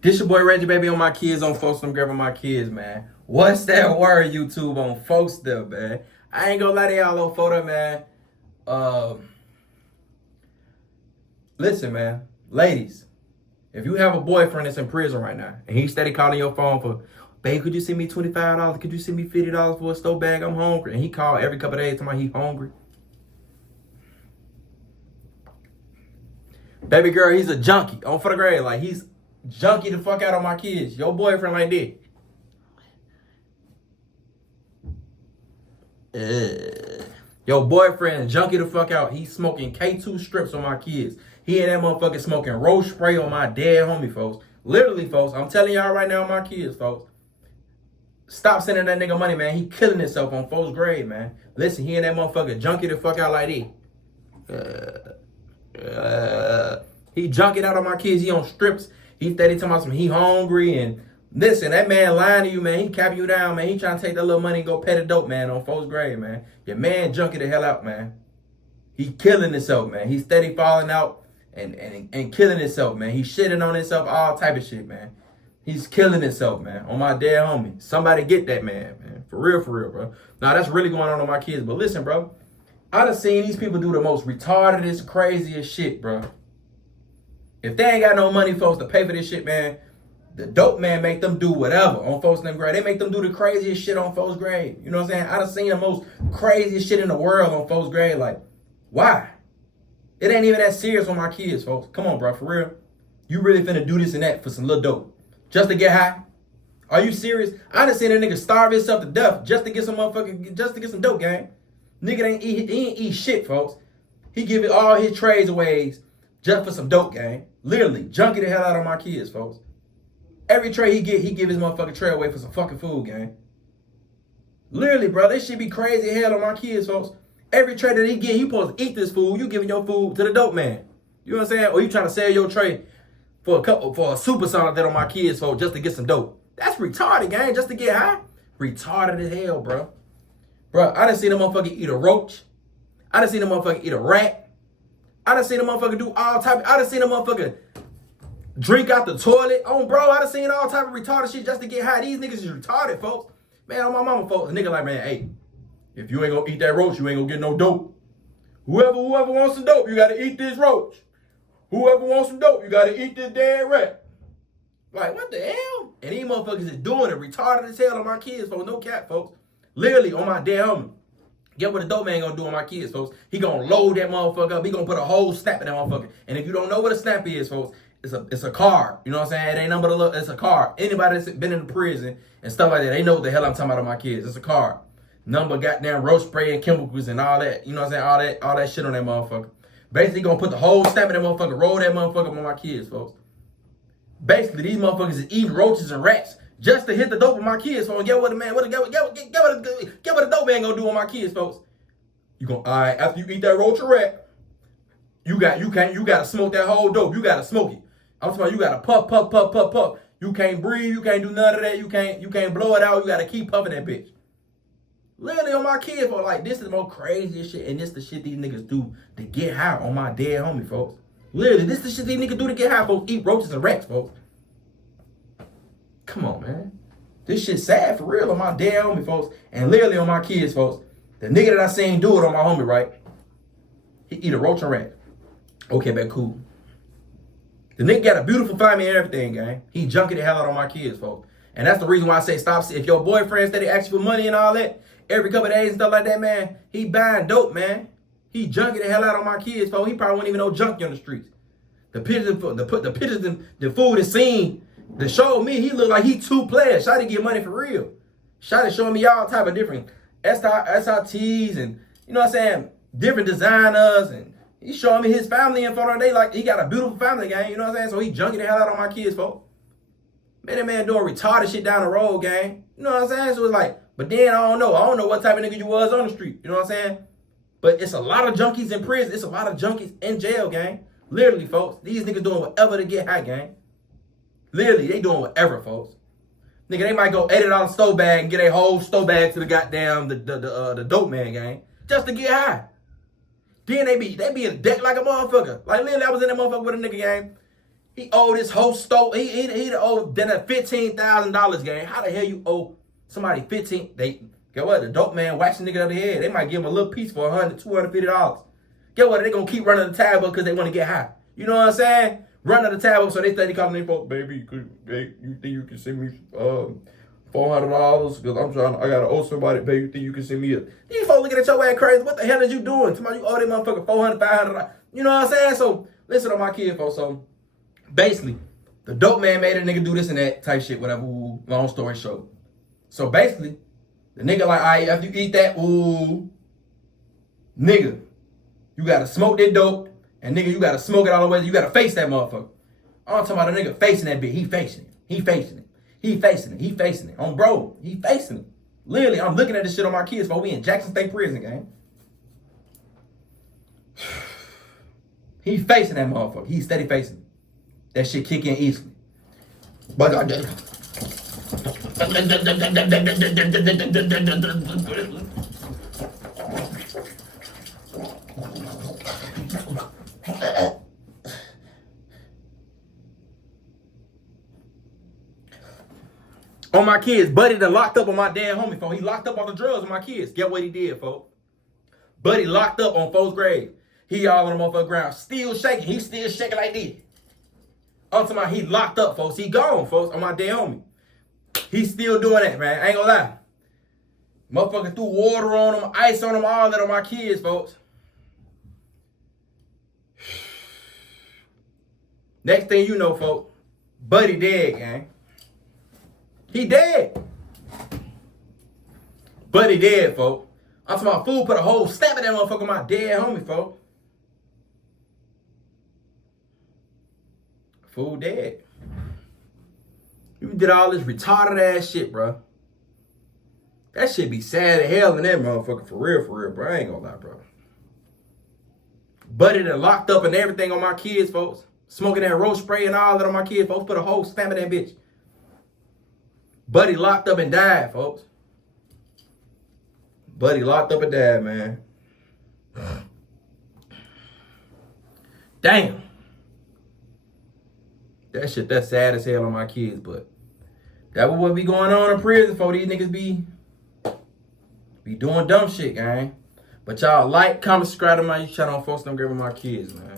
This your boy ReggieBaybee on my kids on folks. I'm grabbing my kids, man. What's that word, YouTube, on folks there, man? I ain't gonna lie to y'all on photo, man. Listen, man. Ladies, if you have a boyfriend that's in prison right now and he's steady calling your phone for, babe, could you send me $25? Could you send me $50 for a stove bag? I'm hungry. And he called every couple of days talking about he hungry. Baby girl, he's a junkie on for the grade. Like, he's junkie the fuck out on my kids. Your boyfriend like that. Your boyfriend junkie the fuck out. He's smoking K2 strips on my kids. He and that motherfucker smoking roach spray on my dead homie, folks. Literally, folks. I'm telling y'all right now on my kids, folks. Stop sending that nigga money, man. He killing himself on folks' grade, man. Listen, he and that motherfucker junkie the fuck out like that. He junking out on my kids. He on strips. He steady talking about some he hungry. And listen, that man lying to you, man. He capping you down, man. He trying to take that little money and go pay the dope, man, on folks' grade, man. Your man junkie the hell out, man. He killing himself, man. He steady falling out and killing himself, man. He shitting on himself, all type of shit, man. He's killing himself, man, on my dead homie. Somebody get that man, man. For real, bro. Now, that's really going on my kids. But listen, bro. I done seen these people do the most retardedest, craziest shit, bro. If they ain't got no money, folks, to pay for this shit, man, the dope man make them do whatever on folks in them grade. They make them do the craziest shit on folks' grade. You know what I'm saying? I done seen the most craziest shit in the world on folks' grade. Like, why? It ain't even that serious on my kids, folks. Come on, bro, for real. You really finna do this and that for some little dope just to get high? Are you serious? I done seen a nigga starve himself to death just to get some dope, gang. Nigga he ain't eat shit, folks. He give it all his trades away just for some dope, gang. Literally, junkie the hell out of my kids, folks. Every tray he give his motherfucking tray away for some fucking food, gang. Literally, bro, this shit be crazy hell on my kids, folks. Every tray that he get, he supposed to eat this food. You giving your food to the dope man. You know what I'm saying? Or you trying to sell your tray for a super sonic that on my kids, folks, just to get some dope. That's retarded, gang, just to get high. Retarded as hell, bro. Bro, I done seen a motherfucker eat a roach. I done seen a motherfucker eat a rat. I done seen a motherfucker do all type. I done seen a motherfucker drink out the toilet. Oh, bro, I done seen all type of retarded shit just to get high. These niggas is retarded, folks. Man, on my mama, folks. A nigga like, man, hey, if you ain't gonna eat that roach, you ain't gonna get no dope. Whoever wants some dope, you gotta eat this roach. Whoever wants some dope, you gotta eat this dead rat. Like, what the hell? And these motherfuckers is doing it retarded as hell on my kids, folks. No cap, folks. Literally on my dead homie. Get what the dope man gonna do on my kids, folks. He gonna load that motherfucker up. He gonna put a whole snap in that motherfucker. And if you don't know what a snap is, folks, it's a card. You know what I'm saying? It ain't nothing but it's a card. Anybody that's been in prison and stuff like that, they know what the hell I'm talking about on my kids. It's a card. Number goddamn roach spray and chemicals and all that. You know what I'm saying? All that shit on that motherfucker. Basically gonna put the whole snap in that motherfucker, roll that motherfucker on my kids, folks. Basically, these motherfuckers is eating roaches and rats just to hit the dope on my kids, folks. Get what the dope man gonna do on my kids, folks. You gonna, all right, after you eat that roach or rat, you gotta smoke that whole dope. You gotta smoke it. I'm talking about you gotta puff. You can't breathe, you can't do none of that, you can't blow it out, you gotta keep puffing that bitch. Literally on my kids, folks, like, this is the most craziest shit, and this the shit these niggas do to get high on my dead homie, folks. Literally, this is the shit these niggas do to get high, folks. Eat roaches and rats, folks. Come on, man. This shit sad for real on my dead homie, folks. And literally on my kids, folks. The nigga that I seen do it on my homie, right? He eat a roach and rat. Okay, man, cool. The nigga got a beautiful family and everything, gang. He junkie the hell out on my kids, folks. And that's the reason why I say stop. If your boyfriend steady ask you for money and all that, every couple of days and stuff like that, man, he buying dope, man. He junkie the hell out on my kids, folks. He probably wouldn't even know junkie on the streets. The pictures and the food is seen that showed me he looked like he two players. Shotty get money for real. Shotty showing me all type of different SRTs and, you know what I'm saying, different designers, and he showing me his family in front of they like he got a beautiful family, gang. You know what I'm saying? So he junkie the hell out on my kids, folks. Man, that man doing retarded shit down the road, gang. You know what I'm saying? So it's like, but then I don't know what type of nigga you was on the street. You know what I'm saying? But it's a lot of junkies in prison. It's a lot of junkies in jail, gang. Literally, folks. These niggas doing whatever to get high, gang. Literally, they doing whatever, folks. Nigga, they might go $80 stove bag and get a whole stove bag to the goddamn the dope man, gang, just to get high. Then they be in a deck like a motherfucker. Like literally, I was in that motherfucker with a nigga, gang. He owed his whole store. He owed then a $15,000 gang. How the hell you owe somebody 15? They get what? The dope man waxing nigga up the head. They might give him a little piece for $100, $250. Get what? They gonna keep running the tab up because they want to get high. You know what I'm saying? Running the tab up so they think they calling their folks, baby. You think you can send me $400 because I gotta owe somebody, baby. You think you can send me These folks looking at your ass crazy. What the hell is you doing? Tomorrow you owe them motherfucker $400, $500. You know what I'm saying? So listen to my kid, folks. So basically, the dope man made a nigga do this and that type shit, whatever. Ooh, long story short. So basically, the nigga like, all right, after you eat that, ooh, nigga, you gotta smoke that dope, and nigga, you gotta smoke it all the way. You gotta face that motherfucker. I'm talking about a nigga facing that bitch. He facing it. He facing it. He facing it. He facing it. On bro, he facing it. Literally, I'm looking at this shit on my kids, but we in Jackson State Prison, gang. He facing that motherfucker. He steady facing it. That shit kick in easily. But on my kids, Buddy done locked up on my damn homie phone. He locked up on the drugs on my kids. Get what he did, folks. Buddy locked up on 4th grade. He all on the motherfucking ground. Still shaking. He still shaking like this. I'm talking about he locked up, folks. He gone, folks, on my damn homie. He still doing that, man. I ain't gonna lie. Motherfucker threw water on him, ice on him, all that on my kids, folks. Next thing you know, folks, Buddy dead, gang. He dead. Buddy dead, folks. I'm talking about fool put a whole stab at that motherfucker, my dead homie, folks. Fool dead. You did all this retarded ass shit, bro. That shit be sad as hell in that motherfucker, for real, bro. I ain't gonna lie, bro. Buddy done locked up and everything on my kids, folks. Smoking that roach spray and all that on my kids, folks. Put a whole stab at that bitch. Buddy locked up and died, folks. Buddy locked up and died, man. Damn. That shit, that's sad as hell on my kids, but that what be going on in prison for. These niggas be doing dumb shit, gang. But y'all like, comment, subscribe to my channel, folks. Don't give me my kids, man.